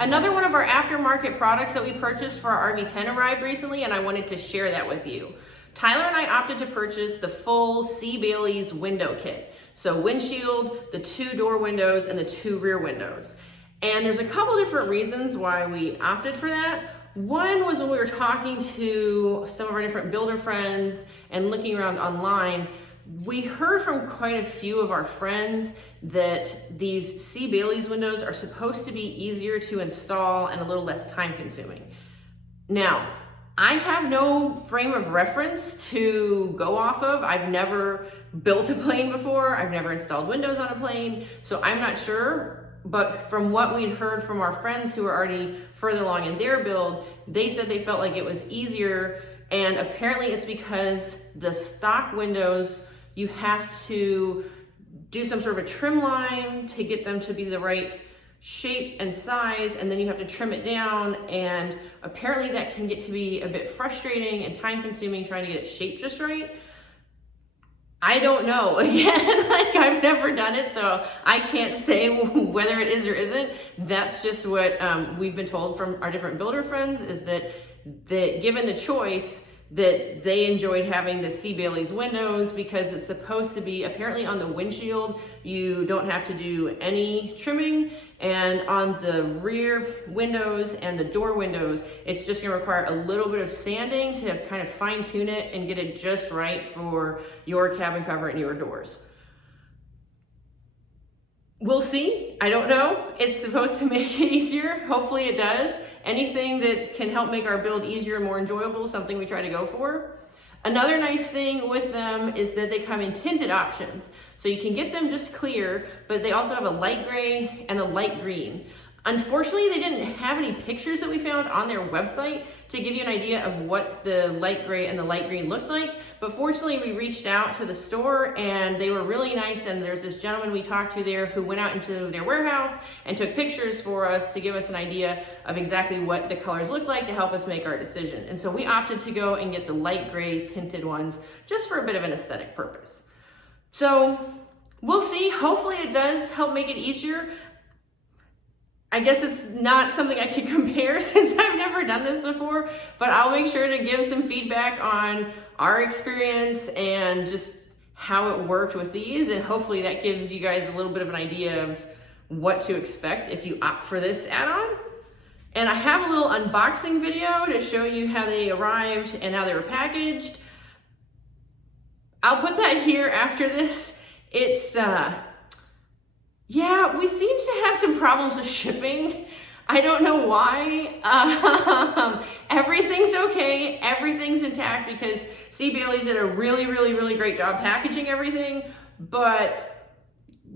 Another one of our aftermarket products that we purchased for our RV-10 arrived recently, and I wanted to share that with you. Tyler and I opted to purchase the full Cee Bailey's window kit. So windshield, the 2 door windows, and the 2 rear windows. And there's a couple different reasons why we opted for that. One was when we were talking to some of our different builder friends and looking around online, we heard from quite a few of our friends that these Cee Bailey's windows are supposed to be easier to install and a little less time consuming. Now, I have no frame of reference to go off of. I've never built a plane before. I've never installed windows on a plane, so I'm not sure. But from what we'd heard from our friends who are already further along in their build, they said they felt like it was easier, and apparently it's because the stock windows, you have to do some sort of a trim line to get them to be the right shape and size, and then you have to trim it down, and apparently that can get to be a bit frustrating and time consuming trying to get it shaped just right. I don't know. Again, like, I've never done it, so I can't say whether it is or isn't. That's just what we've been told from our different builder friends, is that given the choice, that they enjoyed having the Cee Bailey's windows because it's supposed to be, apparently on the windshield, you don't have to do any trimming, and on the rear windows and the door windows, it's just gonna require a little bit of sanding to kind of fine tune it and get it just right for your cabin cover and your doors. We'll see. I don't know. It's supposed to make it easier. Hopefully it does. Anything that can help make our build easier and more enjoyable is something we try to go for. Another nice thing with them is that they come in tinted options. So you can get them just clear, but they also have a light gray and a light green. Unfortunately, they didn't have any pictures that we found on their website to give you an idea of what the light gray and the light green looked like. But fortunately, we reached out to the store and they were really nice. And there's this gentleman we talked to there who went out into their warehouse and took pictures for us to give us an idea of exactly what the colors look like to help us make our decision. And so we opted to go and get the light gray tinted ones just for a bit of an aesthetic purpose. So we'll see. Hopefully it does help make it easier. I guess it's not something I can compare since I've never done this before, but I'll make sure to give some feedback on our experience and just how it worked with these, and hopefully that gives you guys a little bit of an idea of what to expect if you opt for this add-on. And I have a little unboxing video to show you how they arrived and how they were packaged. I'll put that here after this. It's, yeah, we seem to have some problems with shipping. I don't know why. Everything's okay. Everything's intact because Cee Bailey's did a really, really, really great job packaging everything, but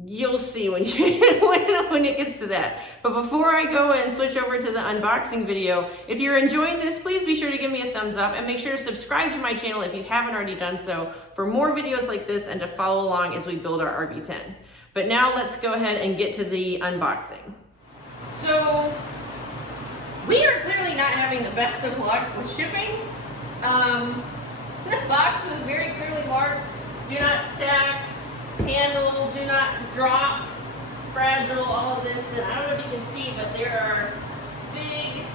you'll see when it gets to that. But before I go and switch over to the unboxing video, if you're enjoying this, please be sure to give me a thumbs up and make sure to subscribe to my channel if you haven't already done so for more videos like this and to follow along as we build our RV-10. But now let's go ahead and get to the unboxing. So we are clearly not having the best of luck with shipping. The box was very clearly marked, do not stack, handle, do not drop, fragile, all of this. And I don't know if you can see, but there are big,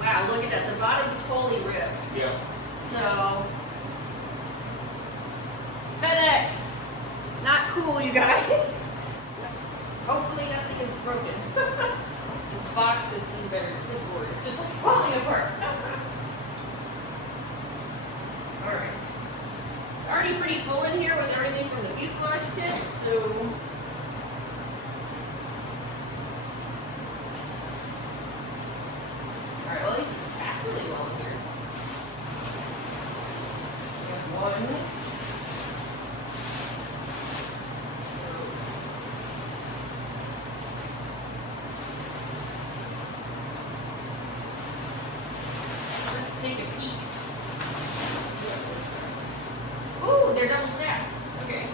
wow, look at that. The bottom's totally ripped. Yeah. So, FedEx. Not cool, you guys. Hopefully nothing is broken. This box is some better clipboard. It's just like falling apart. Alright. It's already pretty full in here with everything from the fuselage kit, so alright, well at least it's packed really well in here. One. Take a peek. Ooh, they're double stacked. Okay.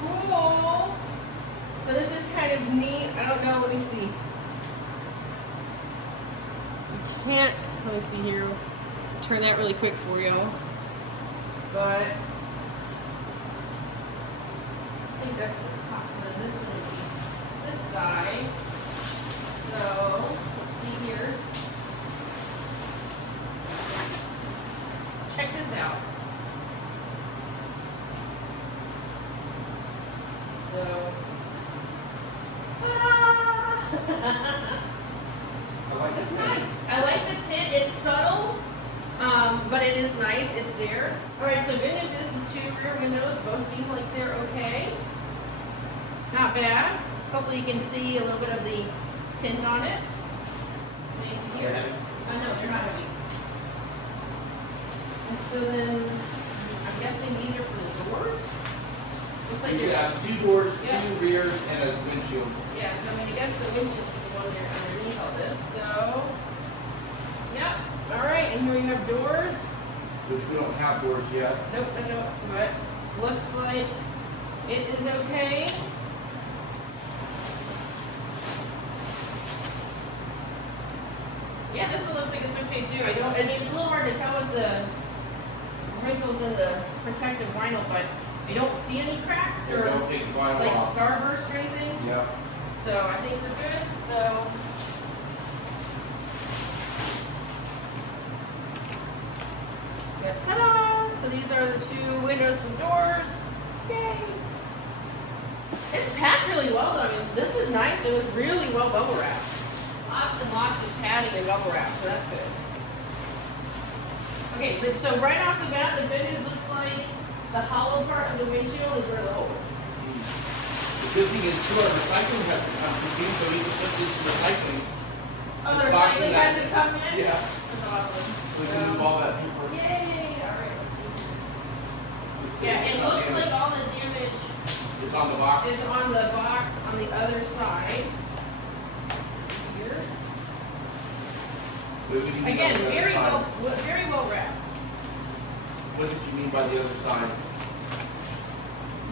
Cool. So this is kind of neat. I don't know. Let me see. You can't. Let me see here. Turn that really quick for you. But I think that's the top. So this one is this side. So, it's nice. I like the tint. It's subtle, but it is nice. It's there. All right, so good news is the 2 rear windows both seem like they're okay. Not bad. Hopefully you can see a little bit of the tint on it. Thank you. No, they're not heavy. And so then, I'm guessing these are for the doors? Looks like You have 2 doors, 2 rears, and a windshield. Yeah, so I'm going to guess the windshield is the one there underneath all this. So, yep. All right, and here we have doors. Which we don't have doors yet. Nope, but looks like it is okay. Yeah, this one looks like it's okay too. I mean, it's a little hard to tell with the wrinkles in the protective vinyl, but I don't see any cracks or Don't take the vinyl like off. starburst or anything. Yeah. So I think we're good. So yeah, ta-da! So these are the 2 windows and doors. Yay! It's packed really well though. I mean, this is nice. It was really well bubble wrapped. Lots and lots of padding and bubble wrap, so that's good. Okay, so right off the bat, the good news looks like the hollow part of the windshield is where the hole is. The good thing is, too, our recycling has to come in, so we can put this in recycling. Oh, the recycling hasn't come in? Yeah. That's awesome. We can move all that paper. Yay! Alright, let's see. Yeah, it looks like all the damage It's on the box. is on the box on the other side. Here. Again, very well wrapped. What did you mean by the other side?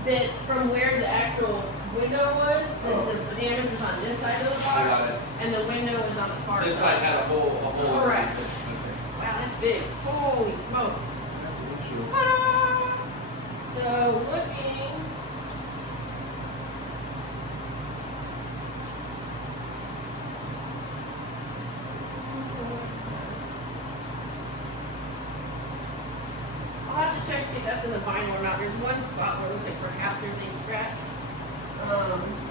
That from where the actual window was, the damage was on this side of the I got box, it. and the window was on the far This side had a hole. All right. Wow, that's big. Holy smokes. Ta-da! So looking. I'll have to check to see if that's in the vinyl or not. There's one spot where it looks like perhaps there's a scratch.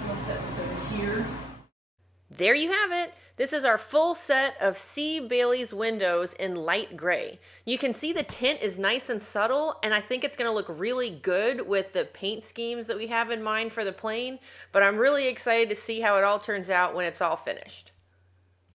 Let's set this over here. There you have it. This is our full set of Cee Bailey's windows in light gray. You can see the tint is nice and subtle, and I think it's going to look really good with the paint schemes that we have in mind for the plane, but I'm really excited to see how it all turns out when it's all finished.